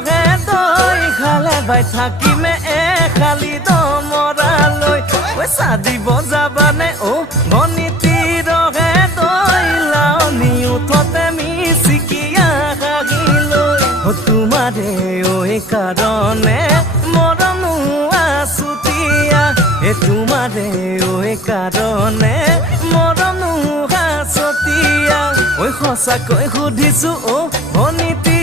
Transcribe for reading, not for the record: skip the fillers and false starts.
ৰহে দৈ খালে বাই থাকিমে খালি দমৰালৈ পইচা দিব যাবানে অ ভনীতি ৰহে দৈ লাউনি উঠতে মিচিকিয়া খাগিলৈ তোমাৰে ঐ কাৰণে মৰমো আছুতীয়া তোমাৰে ঐ কাৰণে মৰমো আছতীয়া ঐ সঁচাকৈ সুধিছো অ ভনীতি